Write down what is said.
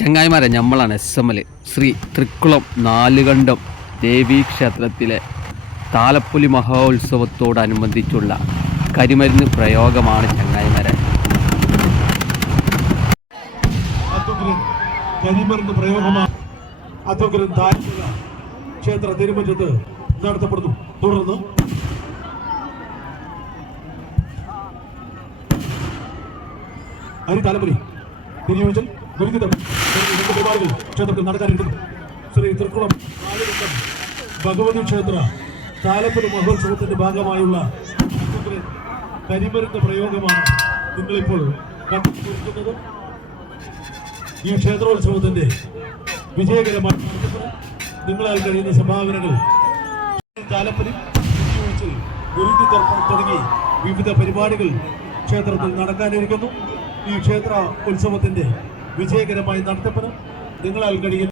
ചങ്ങായിമാരെ നമ്മളാണ് S M L Shri Thrikkulam Nalukandam ദേവീക്ഷേത്രത്തിലെ താലപ്പൊലി മഹോത്സവത്തോടനുബന്ധിച്ചുള്ള കരിമരുന്ന് പ്രയോഗമാണ് ചങ്ങായിമാരെ. കരിമരുന്ന് പ്രയോഗമാണ് ക്ഷേത്ര തിരുമറ്റത്ത് നടത്തപ്പെടുന്നു. തുടർന്ന് ഹരി താലപ്പൊലി തിരുവഞ്ചൽ ദുരിതം. രണ്ട് പരിപാടികൾ ക്ഷേത്രത്തിൽ നടക്കാനിരിക്കുന്നു. ശ്രീ തൃക്കുളം നാലുകണ്ടം ഭഗവതി ക്ഷേത്ര താലപ്പുര മഹോത്സവത്തിന്റെ ഭാഗമായുള്ള കരിമരുന്ന് പ്രയോഗമാണ് നിങ്ങളിപ്പോൾ കണ്ടുകൊണ്ടിരിക്കുന്നത് ഈ ക്ഷേത്രോത്സവത്തിന്റെ വിജയകരമായി നിങ്ങളാൽ കഴിയുന്ന സംഭാവനകൾ താലപ്പലി കുത്തിയൊഴിച്ചിൽ, ഗുരുതി തർപ്പണം തുടങ്ങി വിവിധ പരിപാടികൾ ക്ഷേത്രത്തിൽ നടക്കാനിരിക്കുന്നു. ഈ ക്ഷേത്ര ഉത്സവത്തിന്റെ വിജയകരമായി നടത്തപ്പെടും നിങ്ങളാൽ കഴിയുന്ന